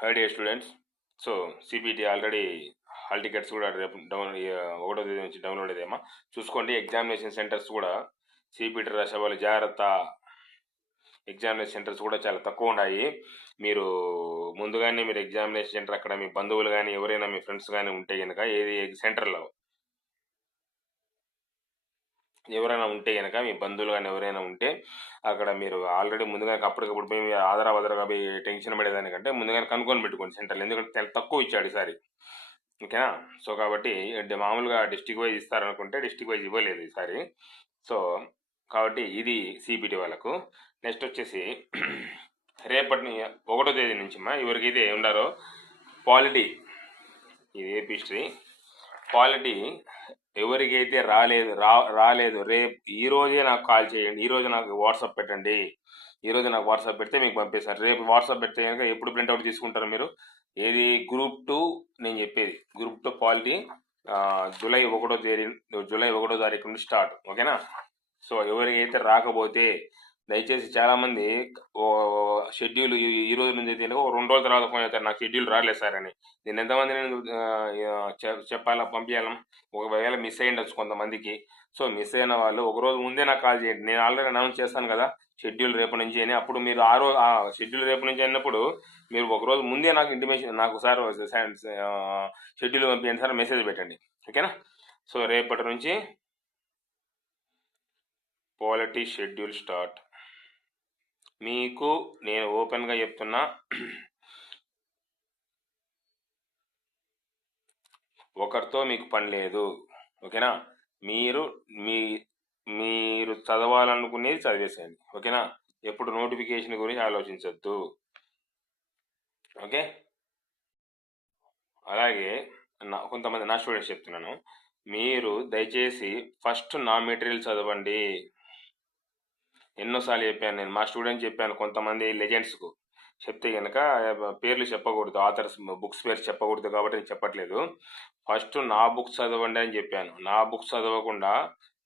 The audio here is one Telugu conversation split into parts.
High dear students. So CBT already hall tickets కూడా రేపు ఒకటో తేదీ నుంచి డౌన్లోడ్ అయ్యామా చూసుకోండి. ఎగ్జామినేషన్ సెంటర్స్ కూడా సిబిటి రాసే వాళ్ళు జాగ్రత్త. ఎగ్జామినేషన్ సెంటర్స్ కూడా చాలా తక్కువ ఉన్నాయి. మీరు ముందుగానే మీరు ఎగ్జామినేషన్ సెంటర్ అక్కడ మీ బంధువులు కానీ ఎవరైనా మీ ఫ్రెండ్స్ కానీ ఉంటే కనుక ఏది సెంటర్లో ఎవరైనా ఉంటే కనుక మీ బంధువులు కానీ ఎవరైనా ఉంటే అక్కడ మీరు ఆల్రెడీ ముందుగా అప్పటికప్పుడు పోయి ఆదరా పోయి టెన్షన్ పడేదానికంటే ముందుగానే కనుక్కొని పెట్టుకోండి సెంటర్లు, ఎందుకంటే చాలా తక్కువ ఇచ్చాడు ఈసారి. ఓకేనా? సో కాబట్టి మామూలుగా డిస్టిక్ వైజ్ ఇస్తారనుకుంటే డిస్టిక్ వైజ్ ఇవ్వలేదు ఈసారి. సో కాబట్టి ఇది సిబిటి వాళ్ళకు. నెక్స్ట్ వచ్చేసి రేపటి 1వ తేదీ నుంచి ఎవరికైతే ఉండారో పాలిటీ, ఇది ఏపీ హిస్టరీ పాలిటీ ఎవరికైతే రాలేదు రేపు ఈరోజే నాకు కాల్ చేయండి, ఈరోజు నాకు వాట్సాప్ పెట్టండి. ఈరోజు నాకు వాట్సాప్ పెడితే మీకు పంపిస్తాను. రేపు వాట్సాప్ పెడితే కనుక ఎప్పుడు ప్రింట్అవుట్ తీసుకుంటారు మీరు? ఏది గ్రూప్ 2 నేను చెప్పేది గ్రూప్ 2 పాలిటీ జూలై 1వ తారీఖు నుండి స్టార్ట్. ఓకేనా? సో ఎవరికైతే రాకపోతే దయచేసి చాలామంది షెడ్యూల్ ఈ రోజు నుంచి అయితే 2 రోజుల తర్వాత ఫోన్ చేస్తారు, నాకు షెడ్యూల్ రాలేదు సార్ అని. నేను ఎంతమంది నేను చెప్పాలా, పంపించాలా? ఒకవేళ మిస్ అయ్యిండొచ్చు కొంతమందికి. సో మిస్ అయిన వాళ్ళు ఒక రోజు ముందే నాకు కాల్ చేయండి. నేను ఆల్రెడీ అనౌన్స్ చేస్తాను కదా షెడ్యూల్ రేపు నుంచి అని. అప్పుడు మీరు ఆ షెడ్యూల్ రేపు నుంచి అన్నప్పుడు మీరు ఒక రోజు ముందే నాకు ఇంటిమేషన్, నాకు సార్ షెడ్యూల్ పంపించండి సార్ మెసేజ్ పెట్టండి. ఓకేనా? సో రేపటి నుంచి పాలిటీ షెడ్యూల్ స్టార్ట్. మీకు నేను ఓపెన్గా చెప్తున్నా, ఒకరితో మీకు పని లేదు. ఓకేనా? మీరు చదవాలనుకునేది చదివేసేయండి. ఓకేనా? ఎప్పుడు నోటిఫికేషన్ గురించి ఆలోచించద్దు. ఓకే? అలాగే కొంతమంది నా స్టూడెంట్స్ చెప్తున్నాను, మీరు దయచేసి ఫస్ట్ నా మెటీరియల్ చదవండి. ఎన్నోసార్లు చెప్పాను నేను, మా స్టూడెంట్స్ చెప్పాను, కొంతమంది లెజెండ్స్కు చెప్తే కనుక పేర్లు చెప్పకూడదు, ఆథర్స్ బుక్స్ పేరు చెప్పకూడదు కాబట్టి నేను చెప్పట్లేదు. ఫస్ట్ నా బుక్స్ చదవండి అని చెప్పాను. నా బుక్స్ చదవకుండా,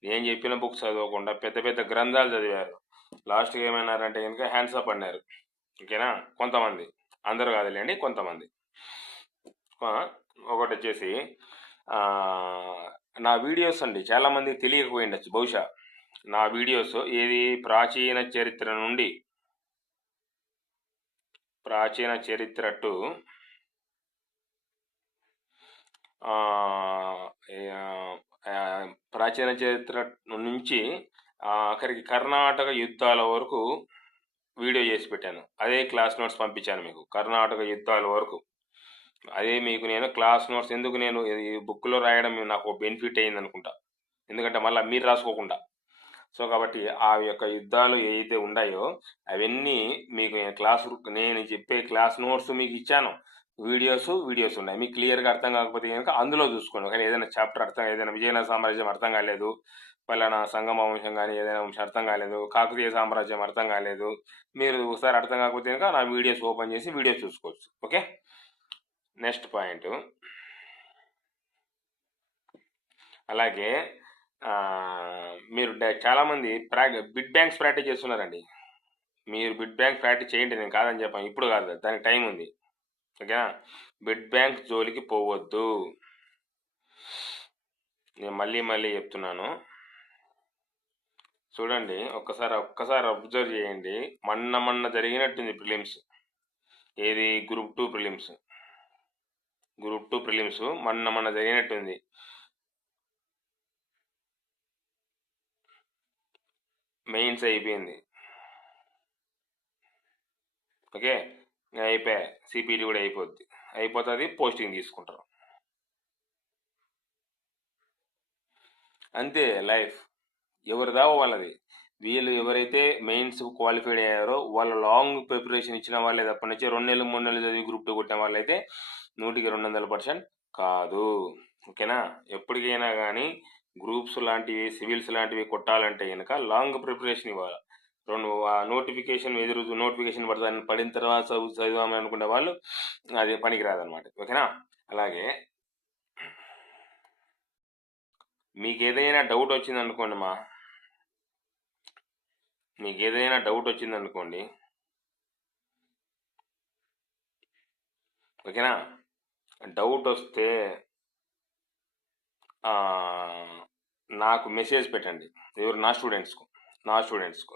నేను చెప్పిన బుక్స్ చదవకుండా పెద్ద పెద్ద గ్రంథాలు చదివారు. లాస్ట్గా ఏమైనారంటే కనుక హ్యాండ్సప్ అన్నారు. ఓకేనా? కొంతమంది, అందరూ కాదులేండి, కొంతమంది. ఒకటి వచ్చేసి నా వీడియోస్ అండి చాలామంది తెలియకపోయిండొచ్చు బహుశా. నా వీడియోస్ ఏది ప్రాచీన చరిత్ర టు ప్రాచీన చరిత్ర నుంచి అక్కడికి కర్ణాటక యుద్ధాల వరకు వీడియో చేసి పెట్టాను. అదే క్లాస్ నోట్స్ పంపించాను మీకు, కర్ణాటక యుద్ధాల వరకు. అదే మీకు నేను క్లాస్ నోట్స్ ఎందుకు నేను ఈ బుక్లో రాయడం నాకు బెనిఫిట్ అయింది అనుకుంటా, ఎందుకంటే మళ్ళీ మీరు రాసుకోకుండా. సో కాబట్టి ఆ యొక్క యుద్ధాలు ఏవైతే ఉన్నాయో అవన్నీ మీకు నేను చెప్పే క్లాస్ నోట్స్ మీకు ఇచ్చాను. వీడియోస్ ఉన్నాయి. మీకు క్లియర్గా అర్థం కాకపోతే కనుక అందులో చూసుకోండి. ఒకవేళ ఏదైనా చాప్టర్ ఏదైనా విజయనగర సామ్రాజ్యం అర్థం కాలేదు, పలానా సంగమ వంశం కానీ ఏదైనా వంశం అర్థం కాలేదు, కాకతీయ సామ్రాజ్యం అర్థం కాలేదు, మీరు ఒకసారి అర్థం కాకపోతే కనుక నా వీడియోస్ ఓపెన్ చేసి వీడియోస్ చూసుకోవచ్చు. ఓకే? నెక్స్ట్ పాయింట్, అలాగే మీరు చాలామంది బిడ్ బ్యాంక్స్ ప్రాక్టీస్ చేస్తున్నారండి. మీరు బిడ్ బ్యాంక్ ప్రాక్టీస్ చేయండి, నేను కాదని చెప్పాను, ఇప్పుడు కాదు, దానికి టైం ఉంది. ఓకేనా? బిడ్ బ్యాంక్ జోలికి పోవద్దు. నేను మళ్ళీ చెప్తున్నాను, చూడండి, ఒక్కసారి అబ్జర్వ్ చేయండి. మొన్న జరిగినట్టుంది ప్రిలిమ్స్. ఏది? గ్రూప్ 2 ప్రిలిమ్స్ మొన్న జరిగినట్టుంది. మెయిన్స్ అయిపోయింది. ఓకే, అయిపోయా. సిపిటి కూడా అయిపోతుంది, పోస్టింగ్ తీసుకుంటారు. అంతే లైఫ్, ఎవరిదా వాళ్ళది. వీళ్ళు ఎవరైతే మెయిన్స్ క్వాలిఫైడ్ అయ్యారో వాళ్ళు లాంగ్ ప్రిపరేషన్ ఇచ్చిన వాళ్ళే తప్ప నుంచి 2 నెలలు 3 నెలలు చదివి గ్రూప్ 2 కొట్టిన వాళ్ళైతే 100% కాదు. ఓకేనా? ఎప్పటికైనా కానీ గ్రూప్స్ లాంటివి, సివిల్స్ లాంటివి కొట్టాలంటే కనుక లాంగ్ ప్రిపరేషన్ ఇవ్వాలి. నోటిఫికేషన్ పడిన తర్వాత చదివామని అనుకునే వాళ్ళు అది పనికిరాదనమాట. ఓకేనా? అలాగే మీకు ఏదైనా డౌట్ వచ్చిందనుకోండి ఓకేనా. డౌట్ వస్తే నాకు మెసేజ్ పెట్టండి, ఎవరు నా స్టూడెంట్స్కు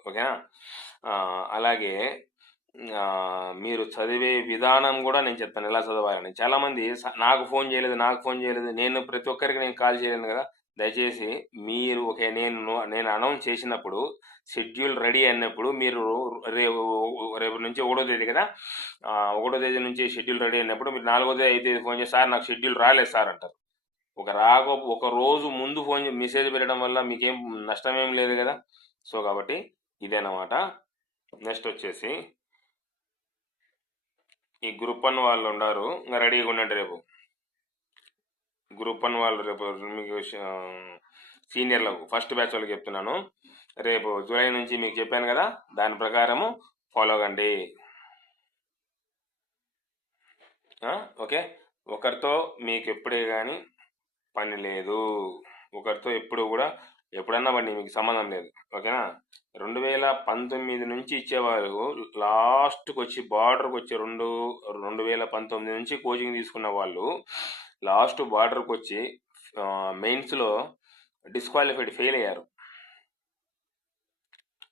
ఓకేనా. అలాగే మీరు చదివే విధానం కూడా నేను చెప్తాను ఎలా చదవాలని. చాలామంది నాకు ఫోన్ చేయలేదు, నేను ప్రతి ఒక్కరికి నేను కాల్ చేయలేను కదా. దయచేసి మీరు ఓకే, నేను అనౌన్స్ చేసినప్పుడు షెడ్యూల్ రెడీ అయినప్పుడు మీరు రేపు నుంచి 1వ తేదీ కదా, 1వ తేదీ నుంచి షెడ్యూల్ రెడీ అయినప్పుడు మీరు 4వ తేదీ 5వ తేదీ ఫోన్ చేసి సార్ నాకు షెడ్యూల్ రాలేదు సార్ అంటారు. ఒక రోజు ముందు మెసేజ్ పెట్టడం వల్ల మీకేం నష్టమేం లేదు కదా. సో కాబట్టి ఇదేనమాట. నెక్స్ట్ వచ్చేసి ఈ గ్రూప్ 1 వాళ్ళు ఉన్నారు, ఇంకా రెడీగా ఉండండి. రేపు గ్రూప్ 1 వాళ్ళు రేపు మీకు సీనియర్లకు ఫస్ట్ బ్యాచ్ వాళ్ళకి చెప్తున్నాను, రేపు జూలై నుంచి మీకు చెప్పాను కదా, దాని ప్రకారము ఫాలో కండి. ఓకే. ఒకరితో మీకు ఎప్పుడే కానీ పని లేదు, ఒకరితో ఎప్పుడన్నా పని మీకు సంబంధం లేదు. ఓకేనా. 2019 నుంచి ఇచ్చేవారు, లాస్ట్కి వచ్చి బార్డర్కి వచ్చి 2019 నుంచి కోచింగ్ తీసుకున్న వాళ్ళు లాస్ట్ బార్డర్కి వచ్చి మెయిన్స్లో డిస్క్వాలిఫైడ్ ఫెయిల్ అయ్యారు.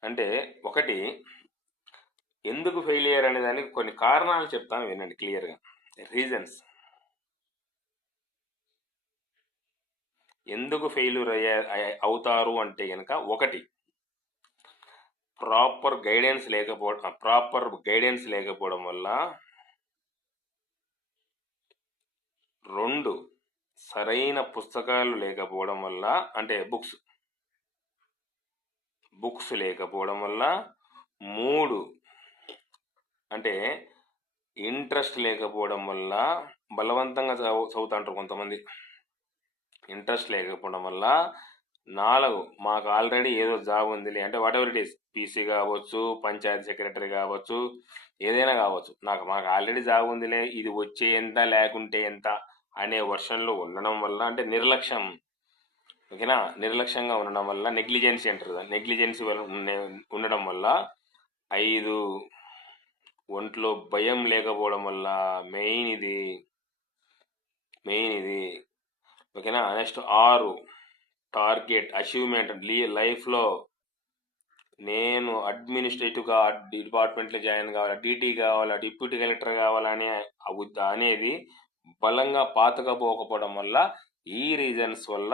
అంటే ఒకటి ఎందుకు ఫెయిల్ అయ్యారు అనే దానికి కొన్ని కారణాలు చెప్తాను, వినండి క్లియర్గా. రీజన్స్ ఎందుకు ఫెయిల్యూర్ అవుతారు అంటే కనుక, ఒకటి ప్రాపర్ గైడెన్స్ లేకపోవడం వల్ల, 2 సరైన పుస్తకాలు లేకపోవడం వల్ల, అంటే బుక్స్ లేకపోవడం వల్ల, 3 అంటే ఇంట్రెస్ట్ లేకపోవడం వల్ల, బలవంతంగా చదువుతుంటారు కొంతమంది, ఇంట్రెస్ట్ లేకపోవడం వల్ల. 4 మాకు ఆల్రెడీ ఏదో జాబ్ ఉందిలే, అంటే what ever it is, PC కావచ్చు, పంచాయతీ సెక్రటరీ కావచ్చు, ఏదైనా కావచ్చు, మాకు ఆల్రెడీ జాబ్ ఉందిలే, ఇది వచ్చే ఎంత లేకుంటే ఎంత అనే వర్షన్లో ఉండడం వల్ల, అంటే నిర్లక్ష్యం. ఓకేనా. నిర్లక్ష్యంగా ఉండడం వల్ల, నెగ్లిజెన్సీ అంటారు, నెగ్లిజెన్సీ ఉండడం వల్ల. 5 ఒంట్లో భయం లేకపోవడం వల్ల, మెయిన్ ఇది. ఓకేనా. Next 6 target achievement. లైఫ్లో నేను అడ్మినిస్ట్రేటివ్గా డిపార్ట్మెంట్లో జాయిన్ కావాలా, డీటీ కావాలా, డిప్యూటీ కలెక్టర్ కావాలని అనేది బలంగా పాతకపోకపోవడం వల్ల, ఈ రీజన్స్ వల్ల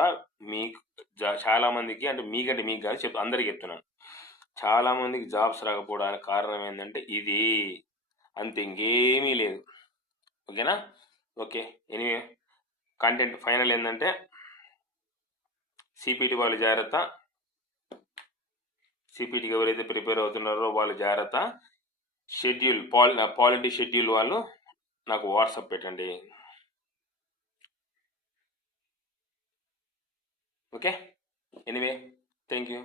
మీకు చాలామందికి, అంటే మీకంటే మీకు కాదు, అందరికీ చెప్తున్నాను, చాలామందికి జాబ్స్ రాకపోవడానికి కారణం ఏంటంటే ఇది, అంతే, ఇంకేమీ లేదు. ఓకేనా. ఓకే. ఎనీవే, కంటెంట్ ఫైనల్ ఏంటంటే, సిపిటి వాళ్ళు జాగ్రత్త, సిపిటికి ఎవరైతే ప్రిపేర్ అవుతున్నారో వాళ్ళు జాగ్రత్త. షెడ్యూల్ పాలిటీ షెడ్యూల్ వాళ్ళు నాకు వాట్సాప్ పెట్టండి. ఓకే. Anyway, thank you.